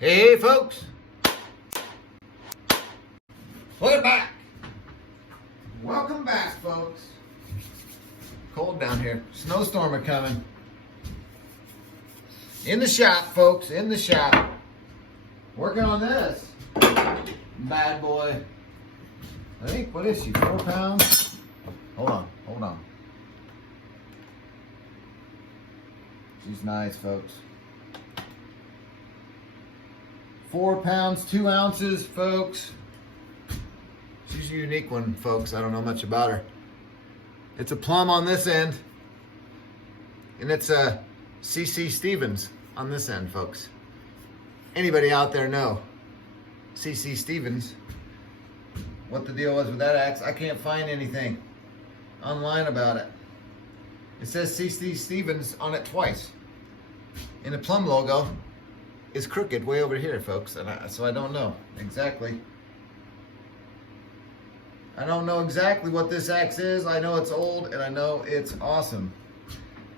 Hey folks, welcome back. Welcome back, folks. Cold down here. Snowstorm are coming. In the shop, folks, in the shop. Working on this bad boy. I think, what is she, 4 pounds? Hold on. She's nice, folks. 4 pounds, 2 ounces, folks. She's a unique one, folks. I don't know much about her. It's a Plumb on this end, and it's a CC Stevens on this end, folks. Anybody out there know CC Stevens? What the deal was with that axe? I can't find anything online about it. It says CC Stevens on it twice, and the Plumb logo is crooked way over here, folks, and so I don't know exactly. I don't know exactly what this axe is. I know it's old, and I know it's awesome.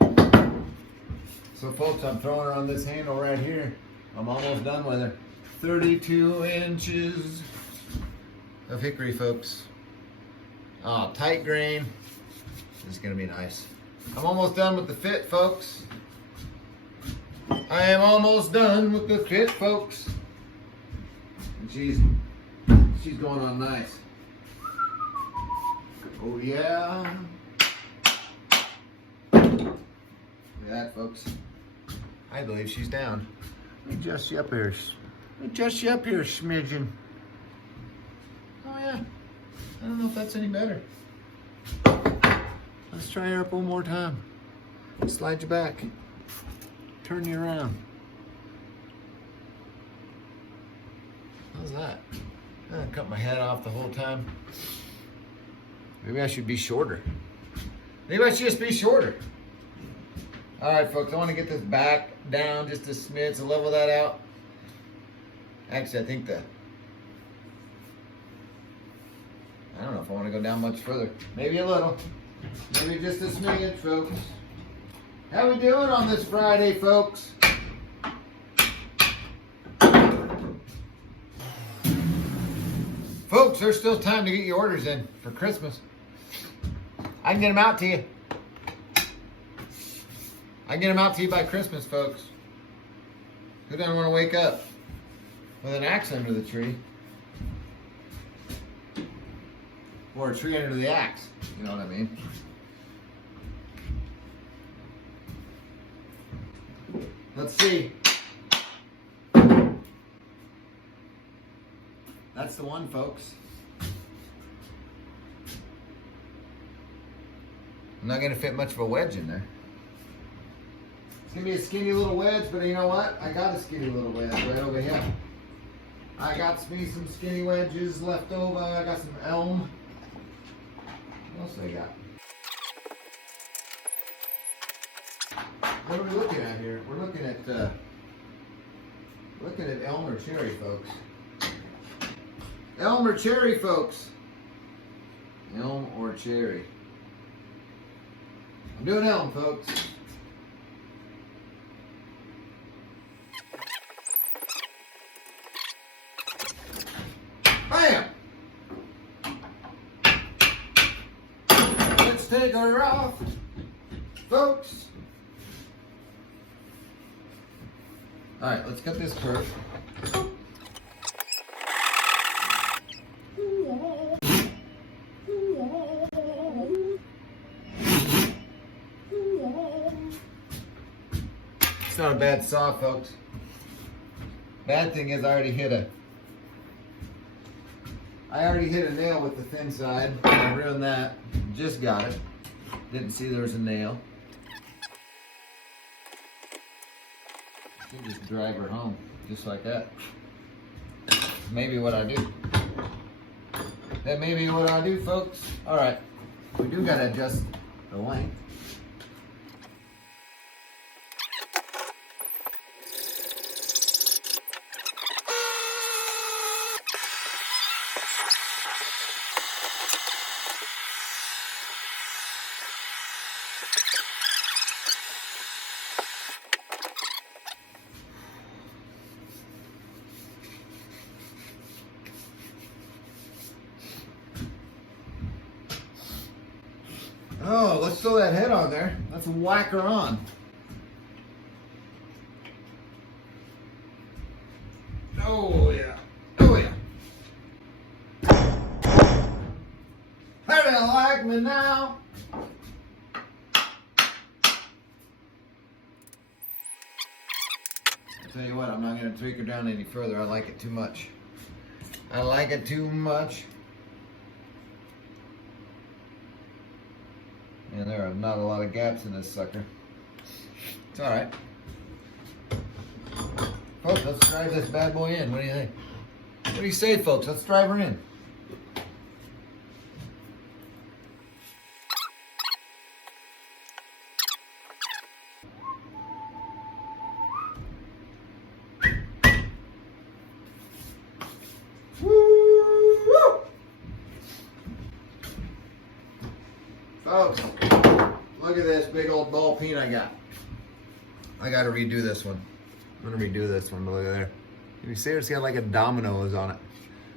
So, folks, I'm throwing her on this handle right here. I'm almost done with her. 32 inches of hickory, folks. Tight grain. This is gonna be nice. I'm almost done with the fit, folks. I am almost done with the fit, folks. And she's going on nice. Oh yeah. Look at that, folks. I believe she's down. Let me adjust you up here. Smidgen. Oh yeah. I don't know if that's any better. Let's try her up one more time. Slide you back. Turn you around. How's that? I cut my head off the whole time. Maybe I should be shorter. Maybe I should just be shorter. All right, folks, I want to get this back down just a smidge to level that out. Actually, I think I don't know if I want to go down much further. Maybe a little. Maybe just a smidge, folks. How we doing on this Friday, folks? Folks, there's still time to get your orders in for Christmas. I can get them out to you. I can get them out to you by Christmas, folks. Who doesn't want to wake up with an axe under the tree? Or a tree under the axe, you know what I mean? Let's see. That's the one, folks. I'm not going to fit much of a wedge in there. It's going to be a skinny little wedge, but you know what? I got a skinny little wedge right over here. I got me some skinny wedges left over. I got some elm. What else do I got? What are we looking at here? We're looking at elm or cherry, folks. Elm or cherry, folks. Elm or cherry. I'm doing elm, folks. Bam! Let's take her off, folks. All right, let's cut this curve. It's not a bad saw, folks. Bad thing is I already hit a nail with the thin side. I ruined that. Just got it. Didn't see there was a nail. Should just drive her home, just like that. Maybe what I do. That may be what I do, folks. All right, we do gotta adjust the length. Oh, let's throw that head on there. Let's whack her on. Oh yeah. Oh yeah. How do you like me now? I'll tell you what, I'm not going to tweak her down any further. I like it too much. I like it too much. And there are not a lot of gaps in this sucker. It's alright. Folks, let's drive this bad boy in. What do you think? What do you say, folks? Let's drive her in. Woo! Folks, look at this big old ball peen I got. I got to redo this one. I'm gonna redo this one, but look at there. You see it's got like a dominoes on it.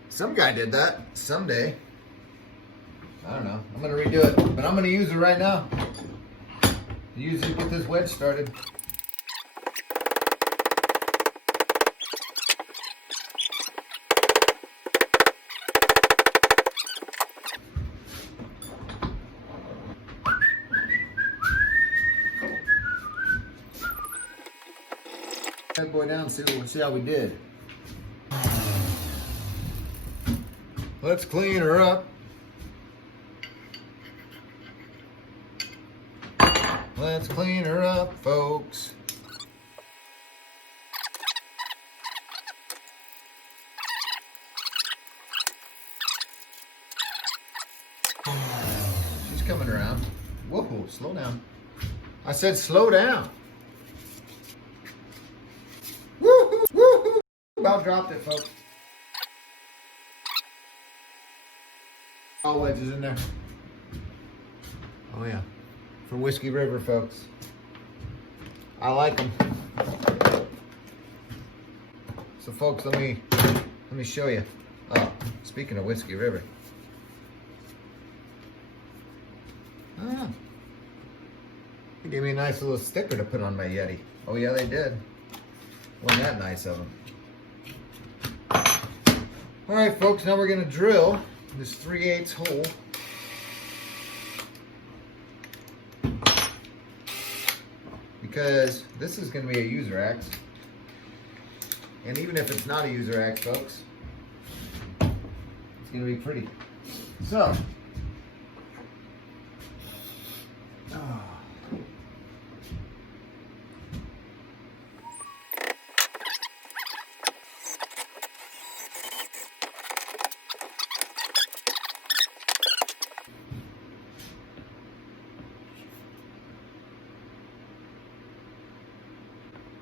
Some guy did that someday. I don't know. I'm gonna redo it, but I'm gonna use it right now. Use it to get this wedge started. That boy down, see how we did. Let's clean her up. Let's clean her up, folks. She's coming around. Whoa, slow down. I said slow down. Woo-hoo. About dropped it, folks. All wedges in there. Oh yeah, from Whiskey River, folks. I like them. So, folks, let me show you. Oh, speaking of Whiskey River. Ah, they gave me a nice little sticker to put on my Yeti. Oh yeah, they did. Wasn't that nice of them? All right, folks, now we're gonna drill this 3/8 hole. Because this is gonna be a user axe. And even if it's not a user axe, folks, it's gonna be pretty. So,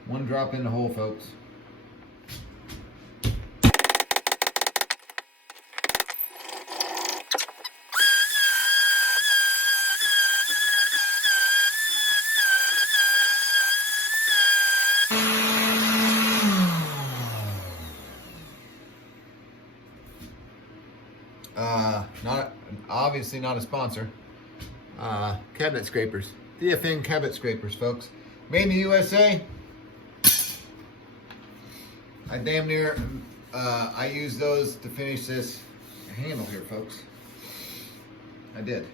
one drop in the hole, folks. Obviously not a sponsor. Cabinet scrapers. DFN cabinet scrapers, folks. Made in the USA. I damn near, I used those to finish this handle here, folks. I did.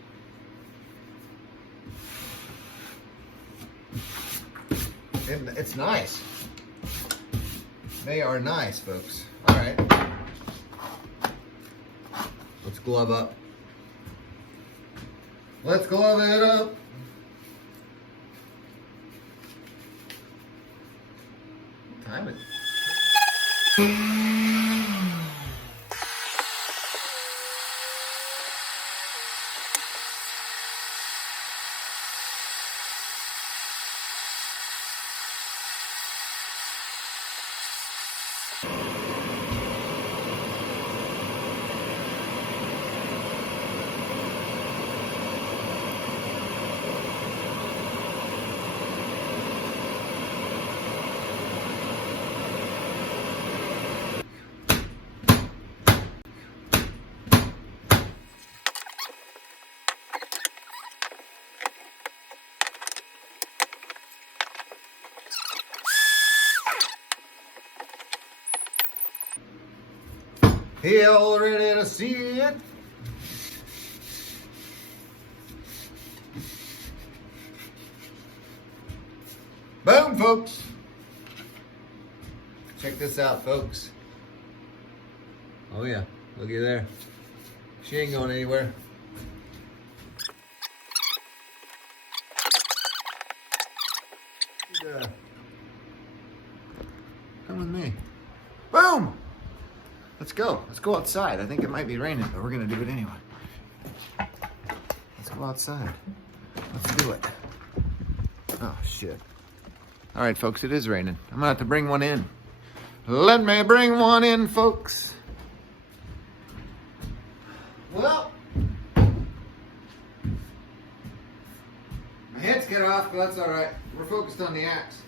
And it's nice. They are nice, folks. All right. Let's glove up. Let's glove it up. What time is it? He all ready to see it. Boom, folks. Check this out, folks. Oh yeah, looky there. She ain't going anywhere. Come with me. Boom! Let's go. Let's go outside. I think it might be raining, but we're gonna do it anyway. Let's go outside. Let's do it. Oh shit. All right, folks, it is raining. I'm gonna have to bring one in. Let me bring one in, folks. Well, my head's cut off, but that's all right. We're focused on the axe.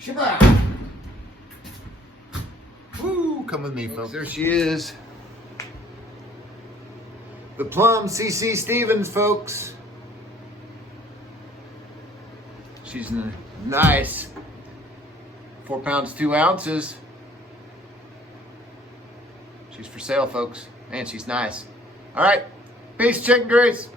Shabbat! Woo! Come with me, folks. There she is. The Plumb CC Stevens, folks. She's nice. 4 pounds, 2 ounces. She's for sale, folks. Man, she's nice. All right. Peace, chicken grease.